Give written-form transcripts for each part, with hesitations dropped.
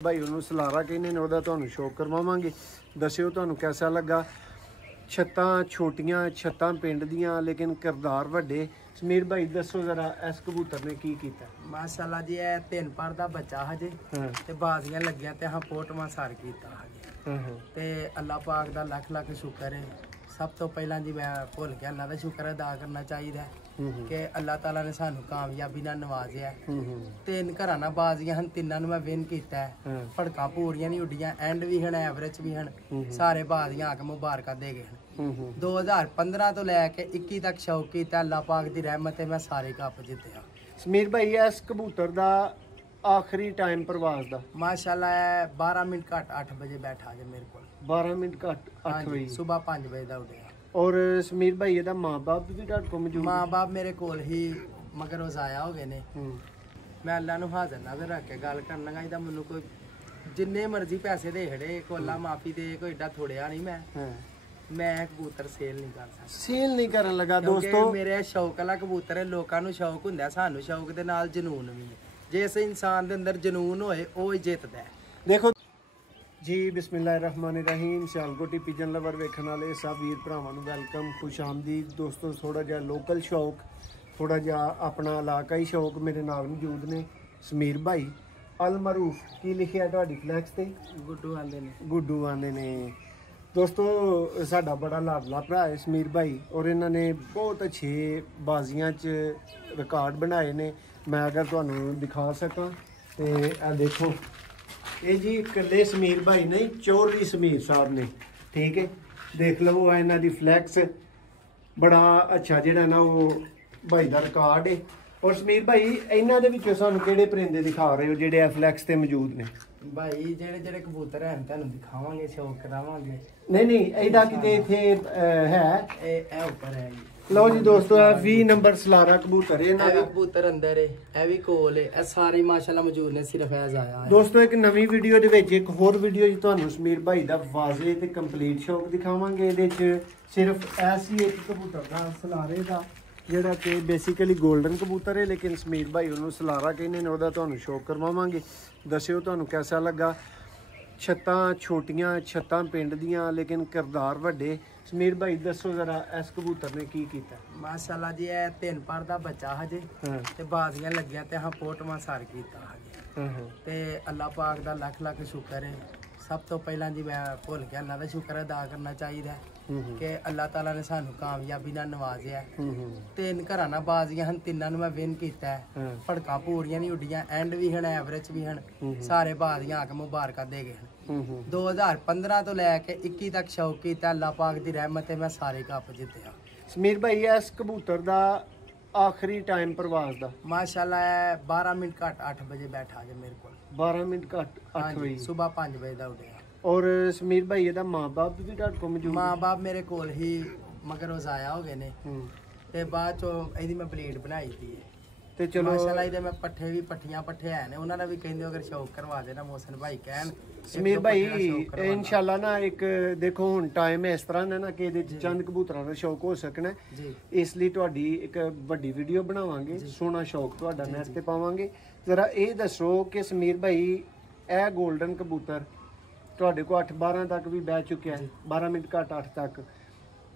भाई उन्होंने सलारा कहने ने ਉਹਦਾ ਤੁਹਾਨੂੰ ਸ਼ੌਕ ਕਰਵਾਵਾਂਗੇ। ਦੱਸਿਓ ਤੁਹਾਨੂੰ कैसा लगा। ਛੱਤਾਂ ਛੋਟੀਆਂ ਛੱਤਾਂ ਪਿੰਡ ਦੀਆਂ ਲੇਕਿਨ ਕਿਰਦਾਰ ਵੱਡੇ। ਸਮੀਰ ਭਾਈ ਦੱਸੋ ਜ਼ਰਾ ਇਸ ਕਬੂਤਰ ਨੇ ਕੀ ਕੀਤਾ। ਮਾਸ਼ਾਅੱਲਾ ਜੀ ਇਹ 3 ਪਰ ਦਾ ਬੱਚਾ ਹਜੇ ਤੇ ਬਾਜ਼ੀਆਂ ਲੱਗਿਆ ਤੇ ਹਾਂ ਪੋਟਵਾ ਸਾਰ ਕੀਤਾ ਹਜੇ ਤੇ ਅੱਲਾਹ ਪਾਕ ਦਾ ਲੱਖ ਲੱਖ ਸ਼ੁਕਰ ਹੈ। ਸਭ ਤੋਂ ਪਹਿਲਾਂ ਜੀ ਮੈਂ ਭੁੱਲ ਗਿਆ ਅੱਲਾਹ ਦਾ ਸ਼ੁਕਰ ਅਦਾ ਕਰਨਾ ਚਾਹੀਦਾ ਕਿ ਅੱਲਾਹ ਤਾਲਾ ਨੇ ਸਾਨੂੰ ਕਾਮਯਾਬੀ ਨਾਲ ਨਵਾਜ਼ਿਆ। 3 ਘਰਾਂ ਨਾਲ ਬਾਜ਼ੀਆਂ ਹਨ, 3 ਨੂੰ ਮੈਂ ਵਿਨ ਕੀਤਾ ਹੈ। ਭੜਕਾਂ ਪੂਰੀਆਂ ਨਹੀਂ ਉੱਡੀਆਂ, ਐਂਡ ਵੀ ਹਨ, ਐਵਰੇਜ ਵੀ ਹਨ। ਸਾਰੇ ਬਾਜ਼ੀਆਂ ਆ ਕੇ ਮੁਬਾਰਕਾਂ ਦੇ ਗਏ ਹਨ। 2015 ਤੋਂ ਲੈ ਕੇ 21 ਤੱਕ ਸ਼ੌਕ ਕੀਤਾ। ਅੱਲਾਹ ਪਾਕ ਦੀ ਰਹਿਮਤ ਹੈ ਮੈਂ ਸਾਰੇ ਕੱਪ ਜਿੱਤਿਆ। ਸਮੀਰ ਭਾਈ ਇਸ ਕਬੂਤਰ ਦਾ ਆਖਰੀ ਟਾਈਮ ਪ੍ਰਵਾਸ ਦਾ ਮਾਸ਼ਾਅੱਲਾ 12 ਮਿੰਟ ਘੱਟ 8 ਵਜੇ ਬੈਠਾ ਜੇ ਮੇਰੇ ਕੋਲ। 12 ਮਿੰਟ ਘੱਟ 8 ਵਜੇ ਸਵੇਰ 5 ਵਜੇ ਦਾ ਉੱਡਿਆ। और ਸਮੀਰ ਭਾਈ ਇਹਦਾ ਮਾਂ-ਬਾਪ ਵੀ ਤੁਹਾਡੇ ਕੋਲ ਮੌਜੂਦ? ਮਾਂ-ਬਾਪ ਮੇਰੇ ਕੋਲ ਹੀ ਮਗਰ ਉਹ ਜ਼ਾਇਆ ਹੋ ਗਏ ਨੇ। ਮੈਂ ਅੱਲਾ ਨੂੰ ਹਾਜ਼ਰ ਨਾਜ਼ਰ ਰੱਖ ਕੇ ਗੱਲ ਕਰਨ ਲੱਗਾ ਇਹਦਾ ਮੈਨੂੰ ਕੋਈ ਜਿੰਨੇ ਮਰਜ਼ੀ ਪੈਸੇ ਦੇ ਖੜੇ ਕੋ ਅੱਲਾ ਮਾਫੀ ਦੇ ਕੋਈ ਏਡਾ ਥੋੜਿਆ ਨਹੀਂ। ਮੈਂ ਕਬੂਤਰ ਸੇਲ ਨਹੀਂ ਕਰ ਸਕਦਾ। ਸੇਲ ਨਹੀਂ ਕਰਨ ਲੱਗਾ ਦੋਸਤੋ। ਮੇਰੇ ਸ਼ੌਕ ਵਾਲਾ ਕਬੂਤਰ ਹੈ। ਲੋਕਾਂ ਨੂੰ ਸ਼ੌਕ ਹੁੰਦਾ, ਸਾਨੂੰ ਸ਼ੌਕ ਦੇ ਨਾਲ ਜਨੂਨ ਵੀ ਹੈ। ਜੇ ਇਸ ਇਨਸਾਨ ਦੇ ਅੰਦਰ ਜਨੂਨ ਹੋਏ ਉਹ ਹੀ ਜਿੱਤਦਾ ਹੈ। ਦੇਖੋ जी बिस्मिल्लाहिर्रहमानिर्रहीम। सियालकोटी पिजन लवर वेखण वाले सब वीर भरावां नूं वेलकम, खुश आमदीद दोस्तों। थोड़ा जिहा लोकल शौक, थोड़ा जिहा अपना इलाकाई शौक मेरे नाल मौजूद ने समीर भाई अल मरूफ। की लिखिया तुहाडी फ्लैक्स ते? गुड्डू आंदे ने। गुड्डू आंदे ने दोस्तों। साडा बड़ा लाडला भरा है समीर भाई और इन्हां ने बहुत अच्छे बाजियां च रिकॉर्ड बनाए ने। मैं अगर तुहानूं दिखा सकां ते आ देखो ये जी कले समीर भाई नहीं, चौधरी समीर साहब ने, ठीक है। देख लो वो इन्हां दी फ्लैक्स बड़ा अच्छा जिहड़ा ना वो भाई दा रिकॉर्ड है। और समीर भाई इन्हां दे विचों सानूं किहड़े परिंदे दिखा रहे हो जिहड़े फ्लैक्स ते मौजूद ने? भाई ਜਿਹੜੇ ਜਿਹੜੇ ਕਬੂਤਰ ਹਨ ਤੁਹਾਨੂੰ ਦਿਖਾਵਾਂਗੇ, ਸ਼ੌਕ ਕਰਾਵਾਂਗੇ। नहीं ਇਹਦਾ ਕਿਤੇ ਇੱਥੇ ਹੈ ਇਹ ਉੱਪਰ ਹੈ ਜੀ। लो जी दोस्तों 20 नंबर सलारा कबूतर है। ਇਹ ਵੀ ਕਬੂਤਰ ਅੰਦਰ ਹੈ, ਇਹ ਵੀ ਕੋਲ ਹੈ। ਇਹ ਸਾਰੇ ਮਾਸ਼ਾਅੱਲਾ ਮੌਜੂਦ ਨੇ, ਸਿਰਫ ਇਹ ਜ਼ਾਇਆ ਹੈ। ਦੋਸਤੋ ਇੱਕ ਨਵੀਂ ਵੀਡੀਓ ਦੇ ਵਿੱਚ ਇੱਕ ਹੋਰ ਵੀਡੀਓ ਜੀ ਤੁਹਾਨੂੰ ਸਮੀਰ ਭਾਈ ਦਾ ਵਾਜ਼ੇ ਤੇ ਕੰਪਲੀਟ ਸ਼ੌਕ ਦਿਖਾਵਾਂਗੇ। ਇਹਦੇ 'ਚ ਸਿਰਫ ਐਸੀ ਇੱਕ ਕਬੂਤਰ ਦਾ ਸਲਾਰੇ ਦਾ ਜਿਹੜਾ ਕਿ ਬੇਸਿਕਲੀ 골ਡਨ ਕਬੂਤਰ ਹੈ ਲੇਕਿਨ ਸਮੀਰ ਭਾਈ ਉਹਨੂੰ ਸਲਾਰਾ ਕਹਿੰਦੇ ਨੇ, ਉਹਦਾ ਤੁਹਾਨੂੰ ਸ਼ੌਕ ਕਰਵਾਵਾਂਗੇ। ਦੱਸਿਓ ਤੁਹਾਨੂੰ कैसा ਲੱਗਾ। ਛੱਤਾਂ ਛੋਟੀਆਂ ਛੱਤਾਂ ਪਿੰਡ ਦੀਆਂ ਲੇਕਿਨ ਕਿਰਦਾਰ ਵੱਡੇ। ਸਮੀਰ ਭਾਈ ਦੱਸੋ ਜ਼ਰਾ ਇਸ ਕਬੂਤਰ ਨੇ ਕੀ ਕੀਤਾ। ਮਾਸ਼ਾਅੱਲਾ ਜੀ ਇਹ 3 ਪਰ ਦਾ ਬੱਚਾ ਹਜੇ ਤੇ ਬਾਜ਼ੀਆਂ ਲੱਗਿਆ ਤੇ ਹਾਂ ਪੋਟਵਾ ਸਾਰ ਕੀਤਾ ਹਜੇ ਤੇ ਅੱਲਾਹ ਪਾਕ ਦਾ ਲੱਖ ਲੱਖ ਸ਼ੁਕਰ ਹੈ। ਸਭ ਤੋਂ ਪਹਿਲਾਂ ਜੀ ਮੈਂ ਭੁੱਲ ਗਿਆ ਅੱਲਾਹ ਦਾ ਸ਼ੁਕਰ ਅਦਾ ਕਰਨਾ ਚਾਹੀਦਾ ਕਿ ਅੱਲਾਹ ਤਾਲਾ ਨੇ ਸਾਨੂੰ ਕਾਮਯਾਬੀ ਨਾਲ ਨਵਾਜ਼ਿਆ। 3 ਘਰਾਂ ਨਾਲ ਬਾਜ਼ੀਆਂ ਹਨ, 3 ਨੂੰ ਮੈਂ ਵਿਨ ਕੀਤਾ ਹੈ। ਭੜਕਾਂ ਪੂਰੀਆਂ ਨਹੀਂ ਉੱਡੀਆਂ, ਐਂਡ ਵੀ ਹਨ, ਐਵਰੇਜ ਵੀ ਹਨ। ਸਾਰੇ ਬਾਜ਼ੀਆਂ ਆ ਕੇ ਮੁਬਾਰਕਾਂ ਦੇ ਗਏ ਹਨ। 2015 ਤੋਂ ਲੈ ਕੇ 21 ਤੱਕ ਸ਼ੌਕ ਕੀਤਾ। ਅੱਲਾਹ ਪਾਕ ਦੀ ਰਹਿਮਤ ਹੈ ਮੈਂ ਸਾਰੇ ਕੱਪ ਜਿੱਤਿਆ। ਸਮੀਰ ਭਾਈ ਇਸ ਕਬੂਤਰ ਦਾ ਆਖਰੀ ਟਾਈਮ ਪ੍ਰਵਾਸ ਦਾ ਮਾਸ਼ਾਅੱਲਾ 12 ਮਿੰਟ ਘੱਟ 8 ਵਜੇ ਬੈਠਾ ਜੇ ਮੇਰੇ ਕੋਲ। 12 ਮਿੰਟ ਘੱਟ 8 ਵਜੇ ਸਵੇਰ 5 ਵਜੇ ਦਾ ਉੱਡਿਆ। और ਸਮੀਰ ਭਾਈ ਇਹਦਾ ਮਾਂ-ਬਾਪ ਵੀ ਤੁਹਾਡੇ ਕੋਲ ਮੌਜੂਦ? ਮਾਂ-ਬਾਪ ਮੇਰੇ ਕੋਲ ਹੀ ਮਗਰ ਉਹ ਜ਼ਾਇਆ ਹੋ ਗਏ ਨੇ ਤੇ ਬਾਅਦ ਚੋਂ ਇਹਦੀ ਮੈਂ ਬਲੀਡ ਬਣਾਈ ਸੀ ਤੇ ਚਲੋ ਮਾਸ਼ਾਅੱਲਾ ਇਹਦੇ ਮੈਂ ਪੱਠੇ ਵੀ ਪੱਠੇ ਹੈ ਨੇ। ਉਹਨਾਂ ਦਾ ਵੀ ਕਹਿੰਦੇ ਅਗਰ ਸ਼ੌਕ ਕਰਵਾ ਦੇਣਾ ਮੋਹਸਨ ਭਾਈ ਕਹਿਣ। ਸਮੀਰ ਭਾਈ ਇਨਸ਼ਾਅੱਲਾ ਨਾ ਇੱਕ ਦੇਖੋ ਹੁਣ ਟਾਈਮ ਇਸ ਤਰ੍ਹਾਂ ਦਾ ਨਾ ਕਿ ਇਹਦੇ ਚ ਚੰਦ ਕਬੂਤਰਾਂ ਦਾ ਸ਼ੌਕ ਹੋ ਸਕਣਾ ਜੀ। ਇਸ ਲਈ ਤੁਹਾਡੀ ਇੱਕ ਵੱਡੀ ਵੀਡੀਓ ਬਣਾਵਾਂਗੇ, ਸੋਹਣਾ ਸ਼ੌਕ ਤੁਹਾਡਾ ਨੈਟ ਤੇ ਪਾਵਾਂਗੇ। ਜ਼ਰਾ ਇਹ ਦੱਸੋ ਕਿ ਸਮੀਰ ਭਾਈ ਇਹ 골ਡਨ ਕਬੂਤਰ ਤੁਹਾਡੇ ਕੋਲ 8-12 ਤੱਕ ਵੀ ਬਹਿ ਚੁੱਕਿਆ ਹੈ, 12 ਮਿੰਟ ਘੱਟ 8 ਤੱਕ।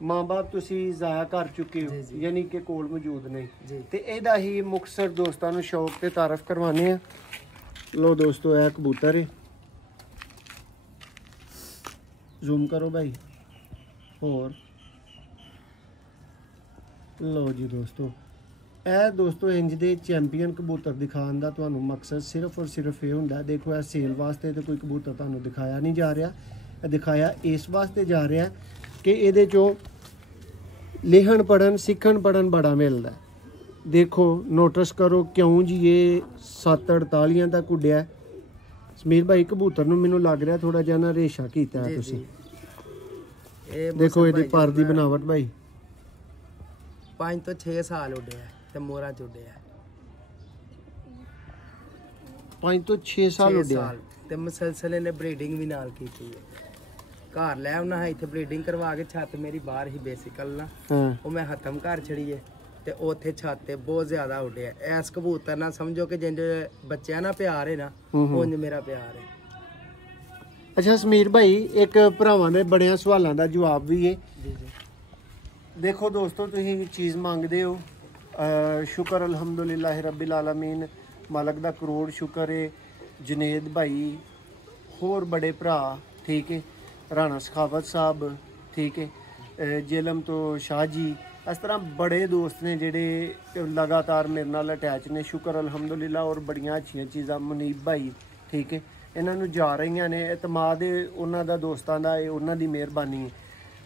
ਮਾਂ-ਬਾਪ ਤੁਸੀਂ ਜ਼ਾਇਆ ਕਰ ਚੁੱਕੇ ਹੋ ਯਾਨੀ ਕਿ ਕੋਲ ਮੌਜੂਦ ਨਹੀਂ ਤੇ ਇਹਦਾ ਹੀ ਮੁਕਤਸਰ ਦੋਸਤਾਂ ਨੂੰ ਸ਼ੌਕ ਤੇ ਤਾਰਫ ਕਰਵਾਉਂਦੇ ਆ। ਲੋ ਦੋਸਤੋ ਇਹ ਕਬੂਤਰ ਹੈ, ਜ਼ੂਮ ਕਰੋ ਭਾਈ ਹੋਰ। ਲੋ ਜੀ ਦੋਸਤੋ ਇਹ ਦੋਸਤੋ ਇੰਜ ਦੇ ਚੈਂਪੀਅਨ ਕਬੂਤਰ ਦਿਖਾਉਣ ਦਾ ਤੁਹਾਨੂੰ ਮਕਸਦ ਸਿਰਫ ਔਰ ਸਿਰਫ ਇਹ ਹੁੰਦਾ। ਦੇਖੋ ਇਹ ਸੇਲ ਵਾਸਤੇ ਤੇ ਕੋਈ ਕਬੂਤਰ ਤੁਹਾਨੂੰ ਦਿਖਾਇਆ ਨਹੀਂ ਜਾ ਰਿਹਾ, ਇਹ ਦਿਖਾਇਆ ਇਸ ਵਾਸਤੇ ਜਾ ਰਿਹਾ ਕਿ ਇਹਦੇ ਚੋਂ ਲਿਖਣ ਪੜਨ ਸਿੱਖਣ ਪੜਨ ਬੜਾ ਮਿਲਦਾ। ਦੇਖੋ ਨੋਟਿਸ ਕਰੋ ਕਿਉਂ ਜੀ ਇਹ 7-48 ਤੱਕ ਉੱਡਿਆ। ਸਮੀਰ ਭਾਈ ਕਬੂਤਰ ਨੂੰ ਮੈਨੂੰ ਲੱਗ ਰਿਹਾ ਥੋੜਾ ਜਿਹਾ ਨਾ ਰੇਸ਼ਾ ਕੀਤਾ ਹੈ ਤੁਸੀਂ। ਦੇਖੋ ਇਹਦੇ ਪਰ ਦੀ ਬਣਾਵਟ ਭਾਈ 5 ਤੋਂ 6 ਸਾਲ ਉੱਡਿਆ ਤੇ ਮੋਰਾ ਚ ਉੱਡਿਆ। 5 ਤੋਂ 6 ਸਾਲ ਉੱਡਿਆ ਤੇ ਮਸਲਸਲੇ ਨੇ ਬਰੀਡਿੰਗ ਵੀ ਨਾਲ ਕੀਤੀ ਹੈ। ਘਰ ਲੈ ਆਉਣਾ ਹੈ ਇੱਥੇ ਬਰੀਡਿੰਗ ਕਰਵਾ ਕੇ। ਛੱਤ ਮੇਰੀ ਬਾਹਰ ਹੀ ਬੇਸਿਕਲ ਨਾ ਉਹ ਮੈਂ ਖਤਮ ਕਰ ਛੜੀਏ ਤੇ ਉੱਥੇ ਛੱਤ ਤੇ ਬਹੁਤ ਜ਼ਿਆਦਾ ਉੱਡਿਆ। ਇਸ ਕਬੂਤਰ ਨਾਲ ਸਮਝੋ ਕਿ ਜਿੰਜ ਬੱਚਿਆਂ ਨਾਲ ਪਿਆਰ ਹੈ ਨਾ ਉਂਝ ਮੇਰਾ ਪਿਆਰ ਹੈ। ਅੱਛਾ ਸਮੀਰ ਭਾਈ ਇੱਕ ਭਰਾਵਾਂ ਦੇ ਬੜਿਆਂ ਸਵਾਲਾਂ ਦਾ ਜਵਾਬ ਵੀ ਹੈ ਜੀ ਜੀ ਦੇਖੋ ਦੋਸਤੋ ਤੁਸੀਂ ਚੀਜ਼ ਮੰਗਦੇ ਹੋ ਸ਼ੁਕਰ ਅਲਹਮਦੁਲਿल्लाह ਰੱਬਿਲ ਆਲਮੀਨ ਮਾਲਕ ਦਾ ਕਰੋੜ ਸ਼ੁਕਰ ਹੈ ਜਨੇਦ ਭਾਈ ਹੋਰ ਬੜੇ ਭਰਾ ਠੀਕ ਹੈ ਰਾਣਾ ਸਖਾਵਤ ਸਾਹਿਬ ਠੀਕ ਹੈ ਜੇਲਮ ਤੋਂ ਸ਼ਾਹ ਜੀ ਇਸ ਤਰ੍ਹਾਂ ਬੜੇ ਦੋਸਤ ਨੇ ਜਿਹੜੇ ਲਗਾਤਾਰ ਮੇਰੇ ਨਾਲ ਅਟੈਚ ਨੇ ਸ਼ੁਕਰ ਅਲਹਮਦੁਲਿल्लाह ਔਰ ਬੜੀਆਂ ਅੱਛੀਆਂ ਚੀਜ਼ਾਂ ਮੁਨੀਬ ਭਾਈ ਠੀਕ ਹੈ ਇਹਨਾਂ ਨੂੰ ਜਾ ਰਹੀਆਂ ਨੇ ਇਤਮਾਦ ਉਹਨਾਂ ਦਾ ਦੋਸਤਾਂ ਦਾ ਇਹ ਉਹਨਾਂ ਦੀ ਮਿਹਰਬਾਨੀ ਹੈ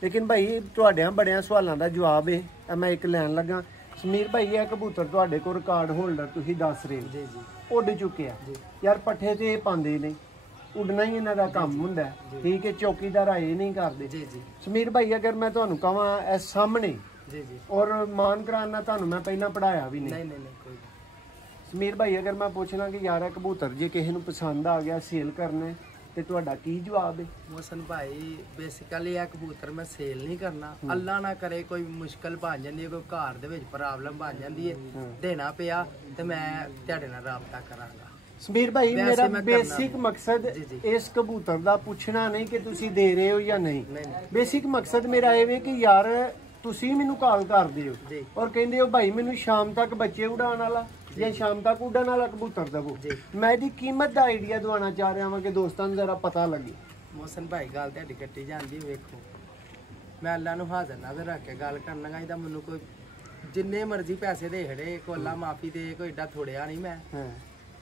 ਲੇਕਿਨ ਭਾਈ ਤੁਹਾਡਿਆਂ ਬੜਿਆਂ ਸਵਾਲਾਂ ਦਾ ਜਵਾਬ ਹੈ ਮੈਂ ਇੱਕ ਲੈਣ ਲੱਗਾ ਸਮੀਰ ਭਾਈ ਇਹ ਕਬੂਤਰ ਤੁਹਾਡੇ ਕੋਲ ਰਿਕਾਰਡ ਹੋਲਡਰ ਤੁਸੀਂ ਦੱਸ ਰਹੇ ਜੀ ਜੀ ਉੱਡ ਚੁੱਕੇ ਆ ਯਾਰ ਪੱਠੇ ਤੇ ਇਹ ਪਾਉਂਦੇ ਨੇ ਉੱਡਣਾ ਹੀ ਇਹਨਾਂ ਦਾ ਕੰਮ ਹੁੰਦਾ ਠੀਕ ਹੈ ਚੌਕੀਦਾਰ ਆਏ ਨਹੀਂ ਕਰਦੇ ਜੀ ਜੀ ਸਮੀਰ ਭਾਈ ਅਗਰ ਮੈਂ ਤੁਹਾਨੂੰ ਕਹਾਂ ਇਹ ਸਾਹਮਣੇ ਜੀ ਜੀ ਔਰ ਮਾਨ ਕਰਾਨਾ ਤੁਹਾਨੂੰ ਮੈਂ ਪਹਿਲਾਂ ਪੜਾਇਆ ਵੀ ਨਹੀਂ ਨਹੀਂ ਨਹੀਂ ਨਹੀਂ ਕੋਈ ਸਮੀਰ ਭਾਈ ਅਗਰ ਮੈਂ ਪੁੱਛਣਾ ਕਿ ਯਾਰ ਇਹ ਕਬੂਤਰ ਜੇ ਕਿਸੇ ਨੂੰ ਪਸੰਦ ਆ ਗਿਆ ਸੇਲ ਕਰਨਾ ਤੇ ਤੁਹਾਡਾ ਕੀ ਜਵਾਬ ਹੈ ਮੋਹਸਨ ਭਾਈ ਬੇਸਿਕਲੀ ਇਹ ਕਬੂਤਰ ਮੈਂ ਸੇਲ ਨਹੀਂ ਕਰਨਾ ਅੱਲਾ ਨਾ ਕਰੇ ਕੋਈ ਮੁਸ਼ਕਲ ਬਣ ਜਾਂਦੀ ਹੈ ਕੋਈ ਘਰ ਦੇ ਵਿੱਚ ਪ੍ਰੋਬਲਮ ਬਣ ਜਾਂਦੀ ਹੈ ਦੇਣਾ ਪਿਆ ਤੇ ਮੈਂ ਤੁਹਾਡੇ ਨਾਲ ਰਾਬਤਾ ਕਰਾਂਗਾ ਸਮੀਰ ਭਾਈ ਵੈਸੇ ਮੇਰਾ ਮੈਂ ਬੇਸਿਕ ਕਰਨਾ ਮਕਸਦ ਜੀ। ਇਸ ਕਬੂਤਰ ਦਾ ਪੁੱਛਣਾ ਨਹੀਂ ਕਿ ਤੁਸੀਂ ਦੇ ਰਹੇ ਹੋ ਜਾਂ ਨਹੀਂ ਨਹੀਂ ਨਹੀਂ ਬੇਸਿਕ ਮਕਸਦ ਮੇਰਾ ਇਹ ਵੇ ਕਿ ਯਾਰ ਤੁਸੀਂ ਮੈਨੂੰ ਕਾਲ ਕਰਦੇ ਹੋ ਜੀ ਔਰ ਕਹਿੰਦੇ ਹੋ ਭਾਈ ਮੈਨੂੰ ਸ਼ਾਮ ਤੱਕ ਬੱਚੇ ਉਡਾਉਣ ਵਾਲਾ ਜਾਂ ਸ਼ਾਮ ਤੱਕ ਉੱਡਣ ਵਾਲਾ ਕਬੂਤਰ ਦਵੋ ਜੀ। ਮੈਂ ਇਹਦੀ ਕੀਮਤ ਦਾ ਆਈਡੀਆ ਦਵਾਉਣਾ ਚਾਹ ਰਿਹਾ ਹਾਂ ਕਿ ਦੋਸਤਾਂ ਨੂੰ ਜ਼ਰਾ ਪਤਾ ਲੱਗੇ ਮੋਹਸਨ ਭਾਈ ਗੱਲ ਤੁਹਾਡੀ ਕੱਟੀ ਜਾਂਦੀ ਵੇਖੋ ਮੈਂ ਅੱਲਾ ਨੂੰ ਹਾਜ਼ਰ ਨਾਜ਼ਰ ਰੱਖ ਕੇ ਗੱਲ ਕਰਨਾ ਇਹਦਾ ਮੈਨੂੰ ਕੋਈ ਜਿੰਨੇ ਮਰਜ਼ੀ ਪੈਸੇ ਦੇ ਖੜੇ ਕੋਈ ਅੱਲਾ ਮਾਫੀ ਦੇ ਕੋਈ ਏਡਾ ਥੋੜਿਆ ਨਹੀਂ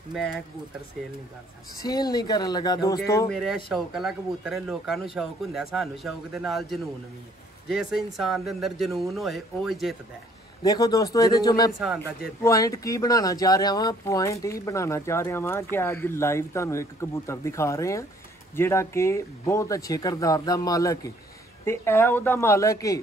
ਮੈਂ ਕਬੂਤਰ ਸੇਲ ਨਹੀਂ ਕਰ ਸਕਦਾ ਸੇਲ ਨਹੀਂ ਕਰਨ ਲੱਗਾ ਕਿਉਂਕਿ ਦੋਸਤੋ ਮੇਰੇ ਸ਼ੌਕ ਵਾਲਾ ਕਬੂਤਰ ਹੈ ਲੋਕਾਂ ਨੂੰ ਸ਼ੌਕ ਹੁੰਦਾ ਸਾਨੂੰ ਸ਼ੌਕ ਦੇ ਨਾਲ ਜਨੂਨ ਵੀ ਹੈ ਜੇ ਇਸ ਇਨਸਾਨ ਦੇ ਅੰਦਰ ਜਨੂਨ ਹੋਏ ਉਹ ਹੀ ਜਿੱਤਦਾ ਹੈ ਦੇਖੋ ਦੋਸਤੋ ਇਹਦੇ ਚੋਂ ਮੈਂ ਇਨਸਾਨ ਦਾ ਜਿੱਤ ਪੁਆਇੰਟ ਕੀ ਬਣਾਉਣਾ ਚਾਹ ਰਿਹਾ ਵਾਂ ਪੁਆਇੰਟ ਇਹ ਬਣਾਉਣਾ ਚਾਹ ਰਿਹਾ ਵਾਂ ਕਿ ਅੱਜ ਲਾਈਵ ਤੁਹਾਨੂੰ ਇੱਕ ਕਬੂਤਰ ਦਿਖਾ ਰਹੇ ਹਾਂ ਜਿਹੜਾ ਕਿ ਬਹੁਤ ਅੱਛੇ ਕਿਰਦਾਰ ਦਾ ਮਾਲਕ ਹੈ ਤੇ ਇਹ ਉਹਦਾ ਮਾਲਕ ਹੈ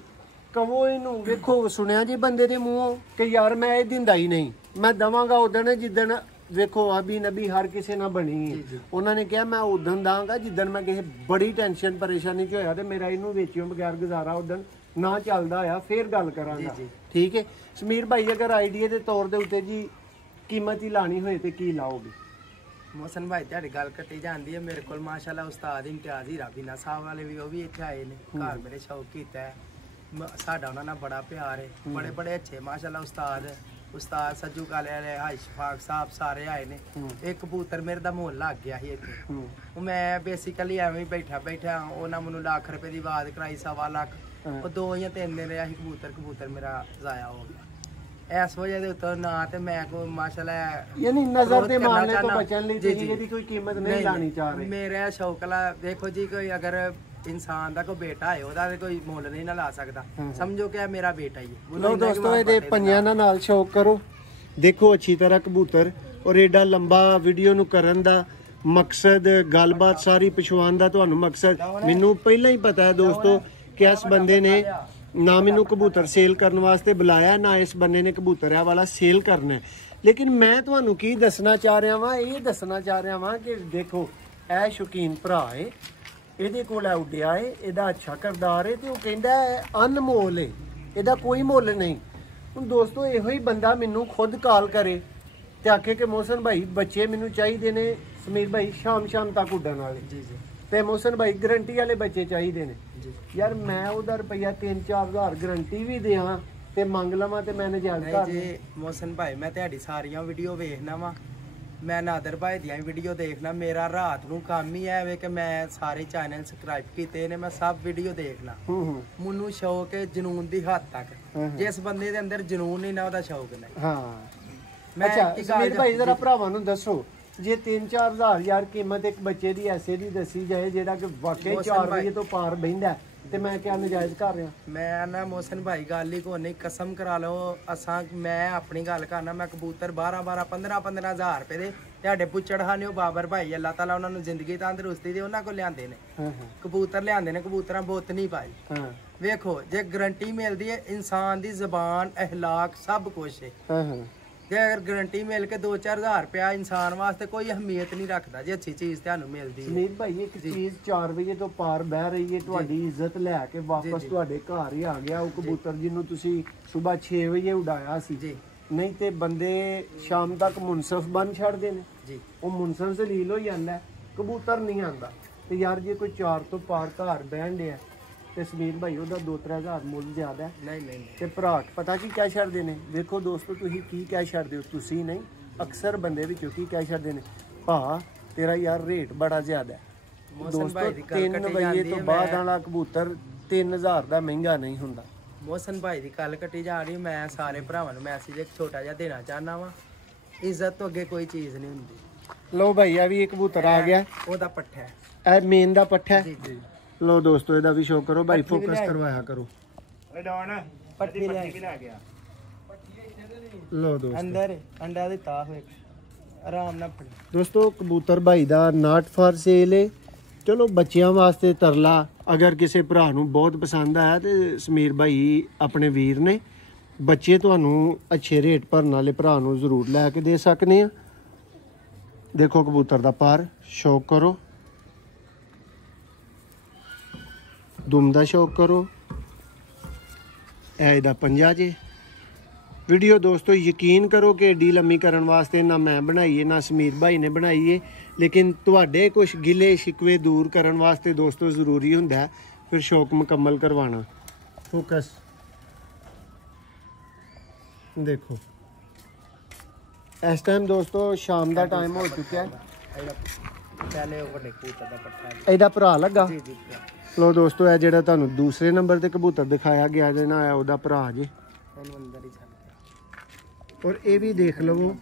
ਕਵੋ ਇਹਨੂੰ ਵੇਖੋ ਸੁਣਿਆ ਜੀ ਬੰਦੇ ਦੇ ਮੂੰਹੋਂ ਕਿ ਯਾਰ ਮੈਂ ਇਹ ਦਿੰਦਾ ਹੀ ਨਹੀਂ ਮੈਂ ਦਵਾਂਗਾ ਉਦਣ ਜਿੱਦਣ ਵੇਖੋ ਅਬੀ ਨਬੀ ਹਰ ਕਿਸੇ ਨਾਲ ਬਣੀ ਹੈ ਉਹਨਾਂ ਨੇ ਕਿਹਾ ਮੈਂ ਉਦੋਂ ਦਾਂਗਾ ਜਿੱਦਣ ਮੈਂ ਕਿਸੇ ਬੜੀ ਟੈਨਸ਼ਨ ਪਰੇਸ਼ਾਨੀ 'ਚ ਹੋਇਆ ਤੇ ਮੇਰਾ ਇਹਨੂੰ ਵੇਚਿਓ ਬਗੈਰ ਗੁਜ਼ਾਰਾ ਉਦੋਂ ਨਾ ਚੱਲਦਾ ਆ ਫੇਰ ਗੱਲ ਕਰਾਂਗਾ ਠੀਕ ਹੈ ਸਮੀਰ ਭਾਈ ਅਗਰ ਆਈਡੀਆ ਦੇ ਤੌਰ ਦੇ ਉੱਤੇ ਜੀ ਕੀਮਤ ਹੀ ਲਾਣੀ ਹੋਏ ਤੇ ਕੀ ਲਾਓਗੇ ਮੋਹਸਨ ਭਾਈ ਤੁਹਾਡੀ ਗੱਲ ਕੱਟੀ ਜਾਂਦੀ ਹੈ ਮੇਰੇ ਕੋਲ ਮਾਸ਼ਾਅੱਲਾ ਉਸਤਾਦ ਇਮਤਿਆਜ਼ ਹੀਰਾ ਬਿਨਾ ਸਾਹਿਬ ਵਾਲੇ ਵੀ ਉਹ ਵੀ ਇੱਥੇ ਆਏ ਨੇ ਘਰ ਮੇਰੇ ਸ਼ੌਕ ਕੀਤਾ ਹੈ ਸਾਡਾ ਉਹਨਾਂ ਨਾਲ ਬੜਾ ਪਿਆਰ ਹੈ ਬੜੇ ਬੜੇ ਅੱਛੇ ਮਾਸ਼ਾਅੱਲਾ ਉਸਤਾਦ ਸੱਜੂ ਕਾਲੇ ਵਾਲੇ ਹਾਈ ਸ਼ਫਾਕ ਸਾਹਿਬ ਸਾਰੇ ਆਏ ਨੇ ਇੱਕ ਕਬੂਤਰ ਮੇਰੇ ਦਾ ਮੁੱਲ ਲੱਗ ਗਿਆ ਸੀ ਇੱਥੇ ਉਹ ਮੈਂ ਬੇਸਿਕਲੀ ਐਵੇਂ ਹੀ ਬੈਠਾ ਉਹਨਾਂ ਮੈਨੂੰ ਲੱਖ ਰੁਪਏ ਦੀ ਆਵਾਜ਼ ਕਰਾਈ 1.25 ਲੱਖ ਉਹ 2 ਜਾਂ 3 ਦਿਨ ਰਿਹਾ ਸੀ ਕਬੂਤਰ ਮੇਰਾ ਜ਼ਾਇਆ ਹੋ ਗਿਆ ਇਸ ਵਜ੍ਹਾ ਦੇ ਉੱਤੇ ਨਾ ਤੇ ਮੈਂ ਕੋ ਮਾਸ਼ਾਅੱਲਾ ਯਾਨੀ ਨਜ਼ਰ ਦੇ ਮਾਮਲੇ ਤੋਂ ਬਚਣ ਲਈ ਤੁਸੀਂ ਇਹਦੀ ਕੋਈ ਕੀਮਤ ਨਹੀਂ ਲਾਣੀ ਚਾਹ ਰਹੇ ਮੇਰਾ ਸ਼ੌਕ ਲਾ ਦੇਖੋ ਜੀ ਕੋਈ ਅਗਰ ਇਨਸਾਨ ਦਾ ਕੋਈ ਬੇਟਾ ਹੈ ਉਹਦਾ ਕੋਈ ਮੁੱਲ ਨਹੀਂ ਨਾ ਲਾ ਸਕਦਾ ਸਮਝੋ ਕਿ ਇਹ ਮੇਰਾ ਬੇਟਾ ਹੀ ਹੈ ਲੋ ਦੋਸਤੋ ਇਹਦੇ ਪੰਜਾਂ ਨਾਲ ਸ਼ੌਕ ਕਰੋ ਦੇਖੋ ਅੱਛੀ ਤਰ੍ਹਾਂ ਕਬੂਤਰ ਔਰ ਏਡਾ ਲੰਬਾ ਵੀਡੀਓ ਨੂੰ ਕਰਨ ਦਾ ਮਕਸਦ ਗੱਲਬਾਤ ਸਾਰੀ ਪਛਵਾਣ ਦਾ ਤੁਹਾਨੂੰ ਮਕਸਦ ਮੈਨੂੰ ਪਹਿਲਾਂ ਹੀ ਪਤਾ ਹੈ ਦੋਸਤੋ ਕਿ ਇਸ ਬੰਦੇ ਨੇ ਨਾ ਮੈਨੂੰ ਕਬੂਤਰ ਸੇਲ ਕਰਨ ਵਾਸਤੇ ਬੁਲਾਇਆ ਨਾ ਇਸ ਬੰਦੇ ਨੇ ਕਬੂਤਰ ਇਹ ਵਾਲਾ ਸੇਲ ਕਰਨਾ ਲੇਕਿਨ ਮੈਂ ਤੁਹਾਨੂੰ ਕੀ ਦੱਸਣਾ ਚਾਹ ਰਿਹਾ ਵਾਂ ਇਹ ਦੱਸਣਾ ਚਾਹ ਰਿਹਾ ਵਾਂ ਕਿ ਦੇਖੋ ਇਹ ਸ਼ੌਕੀਨ ਭਰਾ ਏ ਇਹਦੇ ਕੋਲ ਉੱਡਿਆ ਏ ਇਹਦਾ ਅੱਛਾ ਕਿਰਦਾਰ ਏ ਤੇ ਉਹ ਕਹਿੰਦਾ ਅਨਮੋਲ ਏ ਇਹਦਾ ਕੋਈ ਮੁੱਲ ਨਹੀਂ ਹੁਣ ਦੋਸਤੋ ਇਹੋ ਹੀ ਬੰਦਾ ਮੈਨੂੰ ਖੁਦ ਕਾਲ ਕਰੇ ਤੇ ਆਖੇ ਕਿ ਮੋਹਸਨ ਭਾਈ ਬੱਚੇ ਮੈਨੂੰ ਚਾਹੀਦੇ ਨੇ ਸਮੀਰ ਭਾਈ ਸ਼ਾਮ ਤੱਕ ਉੱਡਣ ਵਾਲੇ ਜੀ ਜੀ ਤੇ ਮੋਹਸਨ ਭਾਈ ਗਰੰਟੀ ਵਾਲੇ ਬੱਚੇ ਚਾਹੀਦੇ ਨੇ ਯਾਰ ਮੈਂ ਉਹਦਾ ਰੁਪਈਆ 3-4 ਹਜ਼ਾਰ ਗਰੰਟੀ ਵੀ ਦਿਆਂ ਤੇ ਮੰਗ ਲਵਾਂ ਤੇ ਮੈਂ ਨਜਾਇਜ਼ ਕਰ ਜੀ ਮੋਹਸਨ ਭਾਈ ਮੈਂ ਤੁਹਾਡੀ ਸਾਰੀਆਂ ਵੀਡੀਓ ਵੇਖਣਾ ਵਾ ਮੈਂ ਨਾਦਰ ਭਾਈ ਦੀਆਂ ਵੀਡੀਓ ਦੇਖਣਾ ਮੇਰਾ ਰਾਤ ਨੂੰ ਕੰਮ ਹੀ ਐ ਵੇ ਕਿ ਮੈਂ ਸਾਰੇ ਚੈਨਲ ਸਬਸਕ੍ਰਾਈਬ ਕੀਤੇ ਨੇ ਮੈਂ ਸਭ ਵੀਡੀਓ ਦੇਖਣਾ ਮੈਨੂੰ ਸ਼ੌਕ ਹੈ ਜਨੂਨ ਦੀ ਹੱਦ ਤੱਕ ਜਿਸ ਬੰਦੇ ਦੇ ਅੰਦਰ ਜਨੂਨ ਨਹੀਂ ਨਾ ਉਹਦਾ ਸ਼ੌਕ ਨਹੀਂ ਹਾਂ ਅੱਛਾ ਸਮੀਰ ਭਾਈ ਜ਼ਰਾ ਭਰਾਵਾਂ ਨੂੰ ਦੱਸੋ ਜੇ 3-4 ਹਜ਼ਾਰ ਯਾਰ ਕੀਮਤ ਇੱਕ ਬੱਚੇ ਦੀ ਐਸੇ ਦੀ ਦੱਸੀ ਜਾਏ ਜਿਹੜਾ ਕਿ ਵਾਕਈ 4 ਵਜੇ ਤੋਂ ਪਾਰ ਬਹਿੰਦਾ ਤੇ ਮੈਂ ਕਿਹਾ ਨਜਾਇਜ਼ ਕਰ ਰਿਹਾ ਮੈਂ ਨਾ ਮੋਹਸਨ ਭਾਈ ਗੱਲ ਹੀ ਕੋਨੇ ਕਸਮ ਕਰਾ ਲਓ ਅਸਾਂ ਮੈਂ ਆਪਣੀ ਗੱਲ ਕਰਨਾ ਮੈਂ ਕਬੂਤਰ 12-12 15-15 ਹਜ਼ਾਰ ਰੁਪਏ ਦੇ ਤੁਹਾਡੇ ਪੁੱਛੜਹਾਨੇ ਉਹ ਬਾਬਰ ਭਾਈ ਅੱਲਾਹ ਤਾਲਾ ਉਹਨਾਂ ਨੂੰ ਜ਼ਿੰਦਗੀ ਤੰਦਰੁਸਤੀ ਦੇ ਉਹਨਾਂ ਕੋਲ ਲਿਆਂਦੇ ਨੇ ਕਬੂਤਰ ਲਿਆਂਦੇ ਨੇ ਕਬੂਤਰਾਂ ਬੁੱਤ ਨਹੀਂ ਪਾਈ ਵੇਖੋ ਜੇ ਗਰੰਟੀ ਮਿਲਦੀ ਹੈ ਇਨਸਾਨ ਦੀ ਜ਼ਬਾਨ ਅਖਲਾਕ ਸਭ ਕੁਝ ਹੈ ਜੇ ਅਗਰ ਗਰੰਟੀ ਮਿਲ ਕੇ 2-4 ਹਜ਼ਾਰ ਰੁਪਇਆ ਇਨਸਾਨ ਵਾਸਤੇ ਕੋਈ ਅਹਿਮੀਅਤ ਨਹੀਂ ਰੱਖਦਾ ਜੇ ਅੱਛੀ ਚੀਜ਼ ਤੁਹਾਨੂੰ ਮਿਲਦੀ ਹੈ ਸੁਨੀਲ ਭਾਈ ਇੱਕ ਚੀਜ਼ 4 ਵਜੇ ਤੋਂ ਪਾਰ ਬਹਿ ਰਹੀ ਹੈ ਤੁਹਾਡੀ ਇੱਜ਼ਤ ਲੈ ਕੇ ਵਾਪਸ ਤੁਹਾਡੇ ਘਰ ਹੀ ਆ ਗਿਆ ਉਹ ਕਬੂਤਰ ਜਿਹਨੂੰ ਤੁਸੀਂ ਸਵੇਰ 6 ਵਜੇ ਉਡਾਇਆ ਸੀ ਜੀ ਨਹੀਂ ਤੇ ਬੰਦੇ ਸ਼ਾਮ ਤੱਕ ਮੁਨਸਫ ਬਣ ਛੱਡਦੇ ਨੇ ਜੀ ਉਹ ਮੁਨਸਫ ਜ਼ਲੀਲ ਹੋ ਜਾਂਦਾ ਕਬੂਤਰ ਨਹੀਂ ਆਂਦਾ ਤੇ ਯਾਰ ਜੇ ਕੋਈ 4 ਤੋਂ ਪਾਰ ਘਰ ਬਹਿਣ ਡਿਆ ਤੇ ਸਮੀਰ ਭਾਈ ਉਹਦਾ 2-3000 ਮੁੱਲ ਜ਼ਿਆਦਾ ਹੈ। ਨਹੀਂ ਤੇ ਭਰਾ ਪਤਾ ਕੀ ਕਹਿ ਛੱਡਦੇ ਨੇ, ਵੇਖੋ ਦੋਸਤੋ ਤੁਸੀਂ ਕੀ ਕਹਿ ਛੱਡਦੇ ਹੋ, ਤੁਸੀਂ ਨਹੀਂ ਅਕਸਰ ਬੰਦੇ ਵਿੱਚੋਂ ਕੀ ਕਹਿ ਛੱਡਦੇ ਨੇ, ਭਾ ਤੇਰਾ ਯਾਰ ਰੇਟ ਬੜਾ ਜ਼ਿਆਦਾ ਹੈ। ਦੋਸਤੋ 3 ਵਜੇ ਤੋਂ ਬਾਅਦ ਵਾਲਾ ਕਬੂਤਰ 3000 ਦਾ ਮਹਿੰਗਾ ਨਹੀਂ ਹੁੰਦਾ। ਮੋਹਸਨ ਭਾਈ ਦੀ ਕੱਲ ਕੱਟੀ ਜਾ ਰਹੀ। ਮੈਂ ਸਾਰੇ ਭਰਾਵਾਂ ਨੂੰ ਮੈਸੇਜ ਇੱਕ ਛੋਟਾ ਜਿਹਾ ਦੇਣਾ ਚਾਹਨਾ ਵਾ, ਇੱਜ਼ਤ ਤੋਂ ਅੱਗੇ ਕੋਈ ਚੀਜ਼ ਨਹੀਂ ਹੁੰਦੀ। ਲੋ ਭਾਈ ਆ ਵੀ ਇੱਕ ਕਬੂਤਰ ਆ ਗਿਆ, ਉਹਦਾ ਪੱਠਾ ਹੈ, ਇਹ ਮੇਨ ਦਾ ਪੱਠਾ ਹੈ। ਜੀ ਜੀ। ਲੋ ਦੋਸਤੋ ਇਹਦਾ ਵੀ ਸ਼ੋਅ ਕਰੋ ਭਾਈ, ਫੋਕਸ ਕਰਵਾਇਆ ਕਰੋ। ਪੱਠੀ ਲੈ ਗਿਆ ਲੋ ਦੋਸਤੋ ਅੰਦਰ ਅੰਡਾ ਦੇ ਤਾ ਹੋਏ ਆਰਾਮ ਨਾਲ ਫੜ। ਦੋਸਤੋ ਕਬੂਤਰ ਭਾਈ ਦਾ ਨਾਟ ਫਾਰ ਸੇਲ ਹੈ। ਚਲੋ ਬੱਚਿਆਂ ਵਾਸਤੇ ਤਰਲਾ, ਅਗਰ ਕਿਸੇ ਭਰਾ ਨੂੰ ਬਹੁਤ ਪਸੰਦ ਆਇਆ ਤੇ ਸਮੀਰ ਭਾਈ ਆਪਣੇ ਵੀਰ ਨੇ, ਬੱਚੇ ਤੁਹਾਨੂੰ ਅੱਛੇ ਰੇਟ ਭਰਨ ਵਾਲੇ ਭਰਾ ਨੂੰ ਜ਼ਰੂਰ ਲੈ ਕੇ ਦੇ ਸਕਨੇ ਆ। ਦੇਖੋ ਕਬੂਤਰ ਦਾ ਪਰ ਸ਼ੌਕ ਕਰੋ, ਦੁਮ ਦਾ ਸ਼ੌਕ ਕਰੋ, ਇਹ ਇਹਦਾ ਪੰਜਾ ਜੇ। ਵੀਡੀਓ ਦੋਸਤੋ ਯਕੀਨ ਕਰੋ ਕਿ ਏਡੀ ਲੰਮੀ ਕਰਨ ਵਾਸਤੇ ਨਾ ਮੈਂ ਬਣਾਈਏ ਨਾ ਸਮੀਰ ਭਾਈ ਨੇ ਬਣਾਈਏ, ਲੇਕਿਨ ਤੁਹਾਡੇ ਕੁਝ ਗਿਲੇ ਸ਼ਿਕਵੇ ਦੂਰ ਕਰਨ ਵਾਸਤੇ ਦੋਸਤੋ ਜ਼ਰੂਰੀ ਹੁੰਦਾ ਫਿਰ ਸ਼ੌਕ ਮੁਕੰਮਲ ਕਰਵਾਉਣਾ। ਫੋਕਸ ਦੇਖੋ, ਇਸ ਟਾਈਮ ਦੋਸਤੋ ਸ਼ਾਮ ਦਾ ਟਾਈਮ ਹੋ ਚੁੱਕਿਆ ਹੈ। ਪਹਿਲੇ ਉਹ ਵੱਡੇ ਕਬੂਤਰ ਦਾ ਪੱਠਾ ਇਹਦਾ ਭਰਾ ਲੱਗਾ। ਜੀ ਜੀ। ਲੋ ਦੋਸਤੋ ਇਹ ਜਿਹੜਾ ਤੁਹਾਨੂੰ ਦੂਸਰੇ ਨੰਬਰ ਤੇ ਕਬੂਤਰ ਦਿਖਾਇਆ ਗਿਆ ਜੇ ਨਾ, ਉਹਦਾ ਭਰਾ ਜੇ। ਇਹਨੂੰ ਅੰਦਰ ਹੀ ਛੱਡ ਦਿਓ। ਔਰ ਇਹ ਵੀ ਦੇਖ ਲਵੋ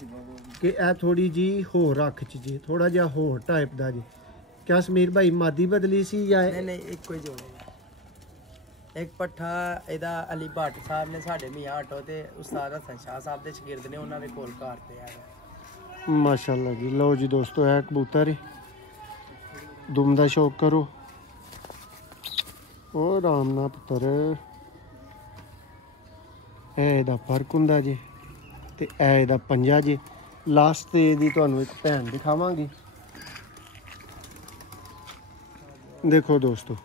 ਕਿ ਇਹ ਥੋੜੀ ਜੀ ਹੋਰ ਰੱਖ ਚ ਜੀ, ਥੋੜਾ ਜਿਹਾ ਹੋਰ ਟਾਈਪ ਦਾ ਜੀ। ਕਿਆ ਸਮੀਰ ਭਾਈ ਮਾਦੀ ਬਦਲੀ ਸੀ ਜਾਂ ਨਹੀਂ ਇੱਕੋ ਹੀ ਜੋੜੇ। ਇੱਕ ਪੱਠਾ ਇਹਦਾ ਅਲੀ ਭੱਟ ਸਾਹਿਬ ਨੇ ਸਾਡੇ ਮੀਆਂ ਆਟੋ ਤੇ ਉਸਤਾਦ ਹਸਨ ਸ਼ਾਹ ਸਾਹਿਬ ਦੇ ਸ਼ਾਗਿਰਦ ਨੇ, ਉਹਨਾਂ ਦੇ ਕੋਲ ਘਰ ਤੇ ਆ। ਮਾਸ਼ਾਅੱਲਾ ਜੀ। ਲਓ ਜੀ ਦੋਸਤੋ ਇਹ ਕਬੂਤਰ ਦੁਮ ਦਾ ਸ਼ੌਕ ਕਰੋ। ਉਹ ਰਾਮ ਨਾ ਪੁੱਤਰ, ਇਹ ਇਹਦਾ ਫਰਕ ਹੁੰਦਾ ਜੀ ਤੇ ਇਹ ਇਹਦਾ ਪੰਜਾ ਜੀ। ਲਾਸਟ ਤੇ ਇਹਦੀ ਤੁਹਾਨੂੰ ਇੱਕ ਭੈਣ ਦਿਖਾਵਾਂਗੇ। ਦੇਖੋ ਦੋਸਤੋ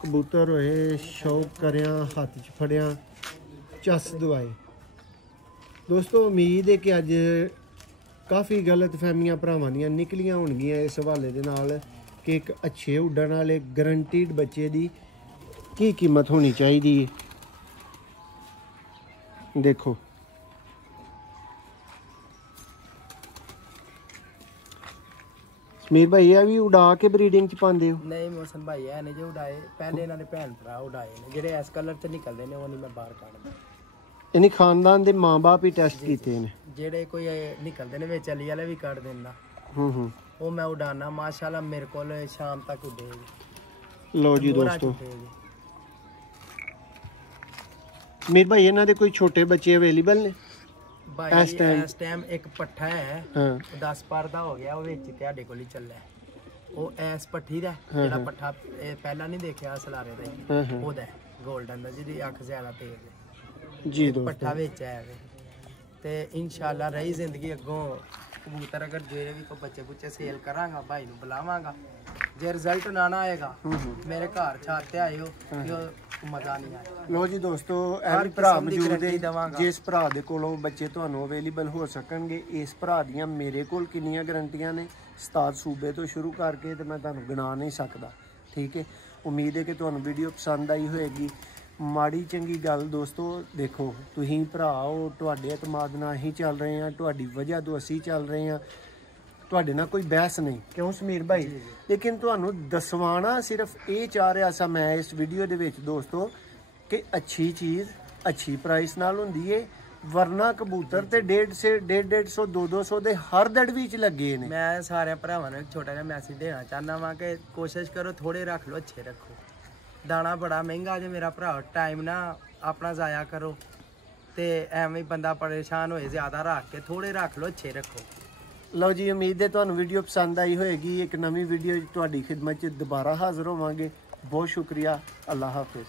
ਕਬੂਤਰ ਹੋਏ ਸ਼ੌਕ ਕਰਿਆ, ਹੱਥ 'ਚ ਫੜਿਆ, ਚੱਸ ਦਵਾਏ। ਦੋਸਤੋ ਉਮੀਦ ਹੈ ਕਿ ਅੱਜ ਕਾਫੀ ਗਲਤ ਫਹਿਮੀਆਂ ਭਰਾਵਾਂ ਦੀਆਂ ਨਿਕਲੀਆਂ ਹੋਣਗੀਆਂ ਇਸ ਹਵਾਲੇ ਦੇ ਨਾਲ ਕਿ ਇੱਕ ਅੱਛੇ ਉੱਡਣ ਵਾਲੇ ਗਰੰਟੀਡ ਬੱਚੇ ਦੀ ਕੀ ਕੀਮਤ ਹੋਣੀ ਚਾਹੀਦੀ ਹੈ। ਦੇਖੋ ਸਮੀਰ ਭਾਈ ਇਹ ਵੀ ਉਡਾ ਕੇ ਬਰੀਡਿੰਗ ਚ ਪਾਉਂਦੇ ਹੋ? ਨਹੀਂ ਮੋਹਸਨ ਭਾਈ ਇਹ ਨਹੀਂ ਜੇ ਉਡਾਏ, ਪਹਿਲੇ ਇਹਨਾਂ ਦੇ ਭੈਣ ਭਰਾ ਉਡਾਏ ਨੇ, ਜਿਹੜੇ ਇਸ ਕਲਰ 'ਚ ਨਿਕਲਦੇ ਨੇ ਉਹ ਨਹੀਂ ਮੈਂ ਬਾਹਰ ਕੱਢਦਾ। ਇਹਨੀ ਖਾਨਦਾਨ ਦੇ ਮਾਂ-ਬਾਪ ਹੀ ਟੈਸਟ ਕੀਤੇ ਨੇ। ਜਿਹੜੇ ਕੋਈ ਨਿਕਲਦੇ ਨੇ ਵਿੱਚ ਅਲੀ ਵਾਲੇ ਵੀ ਕੱਢ ਦਿੰਦਾ, ਉਹ ਮੈਂ ਉਡਾਨਾ। ਮਾਸ਼ਾਅੱਲਾ ਮੇਰੇ ਕੋਲ ਸ਼ਾਮ ਤੱਕ ਉੱਡੇਗੀ। ਲੋ ਜੀ ਦੋਸਤੋ ਸਮੀਰ ਭਾਈ ਇਹਨਾਂ ਦੇ ਕੋਈ ਛੋਟੇ ਬੱਚੇ ਅਵੇਲੇਬਲ ਨੇ ਭਾਈ? ਇਸ ਟਾਈਮ ਇੱਕ ਪੱਠਾ ਹੈ, ਹਾਂ 10 ਪਰ ਦਾ ਹੋ ਗਿਆ, ਉਹ ਵਿੱਚ ਤੁਹਾਡੇ ਕੋਲ ਹੀ ਚੱਲਿਆ। ਉਹ ਐਸ ਪੱਠੀ ਦਾ ਜਿਹੜਾ ਪੱਠਾ ਇਹ ਪਹਿਲਾਂ ਨਹੀਂ ਦੇਖਿਆ ਸਲਾਰੇ ਦਾ, ਉਹਦਾ 골ਡਨ ਦਾ, ਜਿਹਦੀ ਅੱਖ ਜ਼ਿਆਦਾ ਤੇਜ਼ ਹੈ ਜੀ ਦੋਸਤੋ। ਪੱਠਾ ਵਿੱਚ ਆਇਆ ਵੇ ਤੇ ਇਨਸ਼ਾਅੱਲਾ ਰਹੀ ਜ਼ਿੰਦਗੀ ਅੱਗੋਂ ਕਬੂਤਰ ਅਗਰ ਜਿਹੜੇ ਵੀ ਕੋਈ ਬੱਚੇ ਬੁੱਚੇ ਸੇਲ ਕਰਾਂਗਾ ਭਾਈ ਨੂੰ ਬੁਲਾਵਾਂਗਾ। ਜੇ ਰਿਜ਼ਲਟ ਨਾ ਆਏਗਾ ਮੇਰੇ ਘਰ ਛੱਤ ਤੇ ਆਇਓ, ਮਜ਼ਾ ਨਹੀਂ ਆਇਆ। ਲੋ ਜੀ ਦੋਸਤੋ ਇਹ ਵੀ ਭਰਾ ਮੌਜੂਦ ਹੈ, ਜਿਸ ਭਰਾ ਦੇ ਕੋਲੋਂ ਬੱਚੇ ਤੁਹਾਨੂੰ ਅਵੇਲੇਬਲ ਹੋ ਸਕਣਗੇ। ਇਸ ਭਰਾ ਦੀਆਂ ਮੇਰੇ ਕੋਲ ਕਿੰਨੀਆਂ ਗਰੰਟੀਆਂ ਨੇ 7 ਸੂਬੇ ਤੋਂ ਸ਼ੁਰੂ ਕਰਕੇ ਤੇ ਮੈਂ ਤੁਹਾਨੂੰ ਗਿਣਾ ਨਹੀਂ ਸਕਦਾ। ਠੀਕ ਹੈ, ਉਮੀਦ ਹੈ ਕਿ ਤੁਹਾਨੂੰ ਵੀਡੀਓ ਪਸੰਦ ਆਈ ਹੋਏਗੀ। ਮਾੜੀ ਚੰਗੀ ਗੱਲ ਦੋਸਤੋ ਦੇਖੋ, ਤੁਸੀਂ ਭਰਾ ਹੋ, ਤੁਹਾਡੇ ਇਤਮਾਦ ਨਾਲ ਅਸੀਂ ਚੱਲ ਰਹੇ ਹਾਂ, ਤੁਹਾਡੀ ਵਜ੍ਹਾ ਤੋਂ ਅਸੀਂ ਚੱਲ ਰਹੇ ਹਾਂ, ਤੁਹਾਡੇ ਨਾਲ ਕੋਈ ਬਹਿਸ ਨਹੀਂ, ਕਿਉਂ ਸਮੀਰ ਭਾਈ? ਲੇਕਿਨ ਤੁਹਾਨੂੰ ਦਸਵਾਣਾ ਸਿਰਫ ਇਹ ਚਾਹ ਰਿਹਾ ਸਾਂ ਮੈਂ ਇਸ ਵੀਡੀਓ ਦੇ ਵਿੱਚ ਦੋਸਤੋ ਕਿ ਅੱਛੀ ਚੀਜ਼ ਅੱਛੀ ਪ੍ਰਾਈਸ ਨਾਲ ਹੁੰਦੀ ਏ, ਵਰਨਾ ਕਬੂਤਰ ਤੇ 150 200 ਦੇ ਹਰ ਦੜ ਵਿੱਚ ਲੱਗੇ ਨੇ। ਮੈਂ ਸਾਰਿਆਂ ਭਰਾਵਾਂ ਨੂੰ ਇੱਕ ਛੋਟਾ ਜਿਹਾ ਮੈਸੇਜ ਦੇਣਾ ਚਾਹੁੰਦਾ ਵਾਂ ਕਿ ਕੋਸ਼ਿਸ਼ ਕਰੋ ਥੋੜੇ ਰੱਖ ਲਓ, ਅੱਛੇ ਰੱਖੋ। ਦਾਣਾ ਬੜਾ ਮਹਿੰਗਾ ਜੇ ਮੇਰਾ ਭਰਾ, ਟਾਈਮ ਨਾ ਆਪਣਾ ਜ਼ਾਇਆ ਕਰੋ ਤੇ ਐਵੇਂ ਬੰਦਾ ਪਰੇਸ਼ਾਨ ਹੋਏ। ਜ਼ਿਆਦਾ ਰੱਖ ਕੇ ਥੋੜੇ ਰੱਖ ਲਓ, ਅੱਛੇ ਰੱਖੋ। ਲਓ ਜੀ ਉਮੀਦ ਹੈ ਤੁਹਾਨੂੰ ਵੀਡੀਓ ਪਸੰਦ ਆਈ ਹੋਏਗੀ। ਇੱਕ ਨਵੀਂ ਵੀਡੀਓ ਤੁਹਾਡੀ ਖਿਦਮਤ 'ਚ ਦੁਬਾਰਾ ਹਾਜ਼ਰ ਹੋਵਾਂਗੇ। ਬਹੁਤ ਸ਼ੁਕਰੀਆ। ਅੱਲਾ ਹਾਫਿਜ਼।